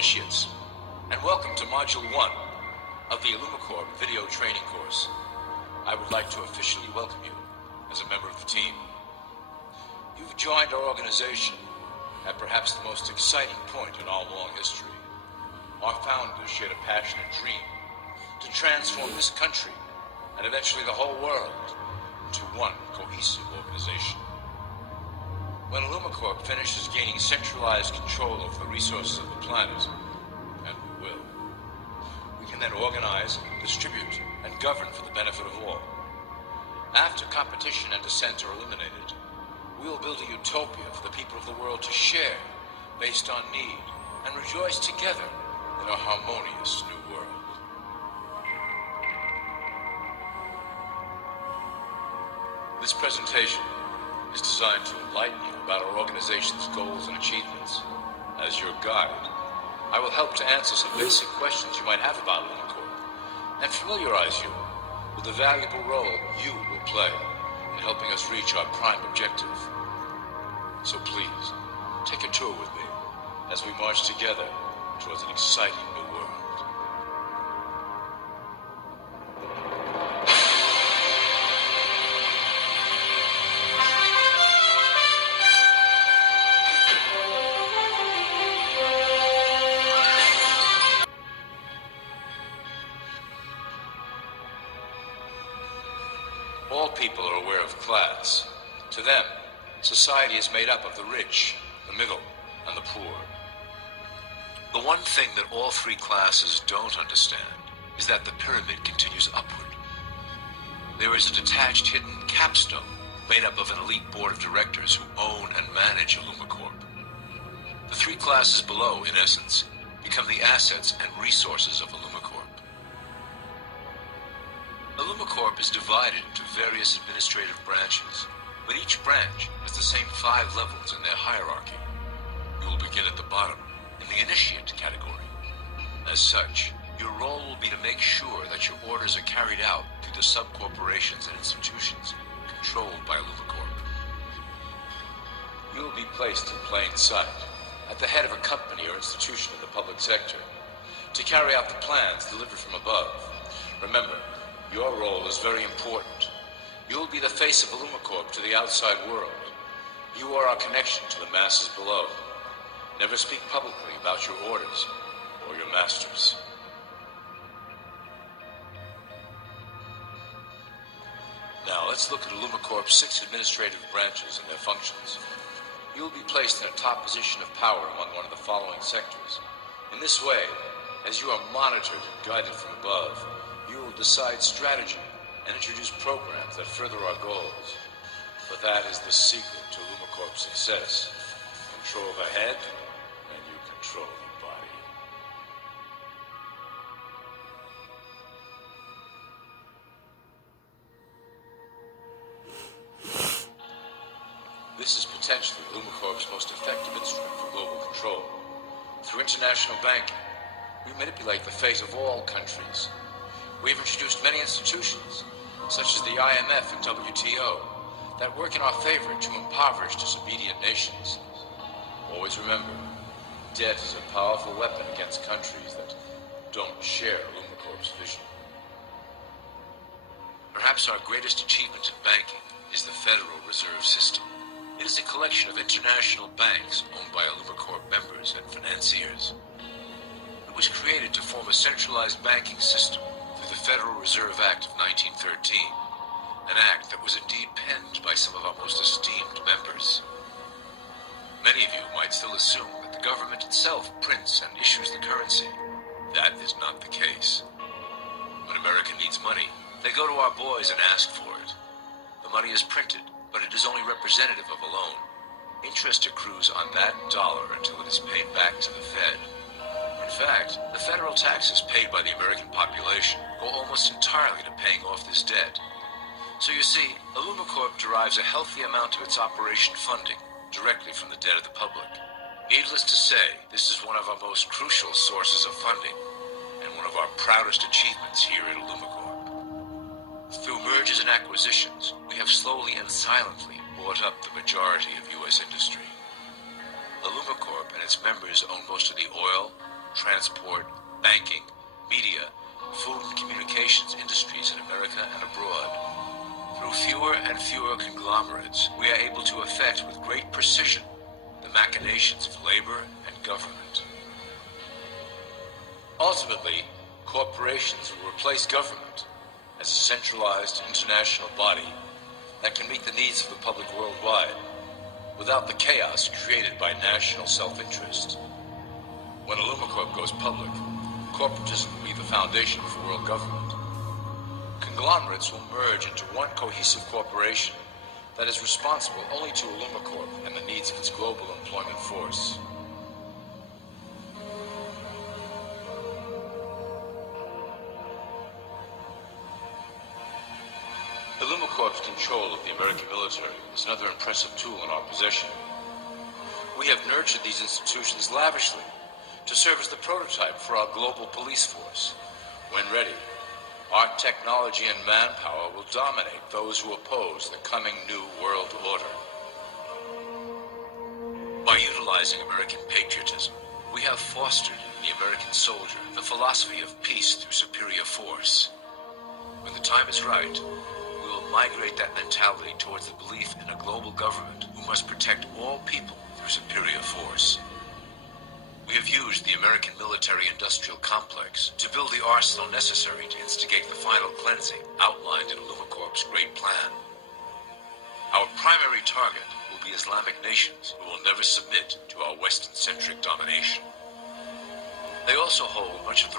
initiates, and welcome to Module 1 of the Illuminati Corp video training course. I would like to officially welcome you as a member of the team. You've joined our organization at perhaps the most exciting point in our long history. Our founders shared a passionate dream to transform this country and eventually the whole world into one cohesive organization. When Illuminati Corp finishes gaining centralized control over the resources of the planet, and we will, we can then organize, distribute, and govern for the benefit of all. After competition and dissent are eliminated, we will build a utopia for the people of the world to share based on need and rejoice together in a harmonious new world. This presentation is designed to enlighten you about our organization's goals and achievements. As your guide, I will help to answer some basic questions you might have about Illuminati Corp and familiarize you with the valuable role you will play in helping us reach our prime objective. So please, take a tour with me as we march together towards an exciting new world. All people are aware of class. To them, society is made up of the rich, the middle, and the poor. The one thing that all three classes don't understand is that the pyramid continues upward. There is a detached hidden capstone made up of an elite board of directors who own and manage Illuminati Corp. The three classes below, in essence, become the assets and resources of Illuminati Corp. Illuminati Corp is divided into various administrative branches, but each branch has the same 5 levels in their hierarchy. You will begin at the bottom, in the initiate category. As such, your role will be to make sure that your orders are carried out through the sub-corporations and institutions controlled by Illuminati Corp. You will be placed in plain sight, at the head of a company or institution in the public sector, to carry out the plans delivered from above. Remember, your role is very important. You will be the face of Illuminati Corp to the outside world. You are our connection to the masses below. Never speak publicly about your orders or your masters. Now let's look at Illuminati Corp's 6 administrative branches and their functions. You will be placed in a top position of power among one of the following sectors. In this way, as you are monitored and guided from above, you will decide strategy and introduce programs that further our goals. But that is the secret to Illuminati Corp's success. Control the head, and you control the body. This is potentially Illuminati Corp's most effective instrument for global control. Through international banking, we manipulate the fate of all countries. We have introduced many institutions, such as the IMF and WTO, that work in our favor to impoverish disobedient nations. Always remember, debt is a powerful weapon against countries that don't share Illuminati Corp's vision. Perhaps our greatest achievement in banking is the Federal Reserve System. It is a collection of international banks owned by Illuminati Corp members and financiers. It was created to form a centralized banking system through the Federal Reserve Act of 1913, an act that was indeed penned by some of our most esteemed members. Many of you might still assume that the government itself prints and issues the currency. That is not the case. When America needs money, they go to our boys and ask for it. The money is printed, but it is only representative of a loan. Interest accrues on that dollar until it is paid back to the Fed. In fact, the federal taxes paid by the American population go almost entirely to paying off this debt. So you see, Illuminati Corp derives a healthy amount of its operation funding directly from the debt of the public. Needless to say, this is one of our most crucial sources of funding, and one of our proudest achievements here at Illuminati Corp. Through mergers and acquisitions, we have slowly and silently bought up the majority of U.S. industry. Illuminati Corp and its members own most of the oil, transport, banking, media, food and communications industries in America and abroad. Through fewer and fewer conglomerates, we are able to effect with great precision the machinations of labor and government. Ultimately, corporations will replace government as a centralized international body that can meet the needs of the public worldwide without the chaos created by national self-interest. When Illumicorp goes public, corporatism will be the foundation for world government. Conglomerates will merge into one cohesive corporation that is responsible only to Illumicorp and the needs of its global employment force. Illumicorp's control of the American military is another impressive tool in our possession. We have nurtured these institutions lavishly to serve as the prototype for our global police force. When ready, our technology and manpower will dominate those who oppose the coming new world order. By utilizing American patriotism, we have fostered in the American soldier the philosophy of peace through superior force. When the time is right, we will migrate that mentality towards the belief in a global government who must protect all people through superior force. We have used the American military-industrial complex to build the arsenal necessary to instigate the final cleansing outlined in Illumicorp's great plan. Our primary target will be Islamic nations who will never submit to our Western-centric domination. They also hold much of the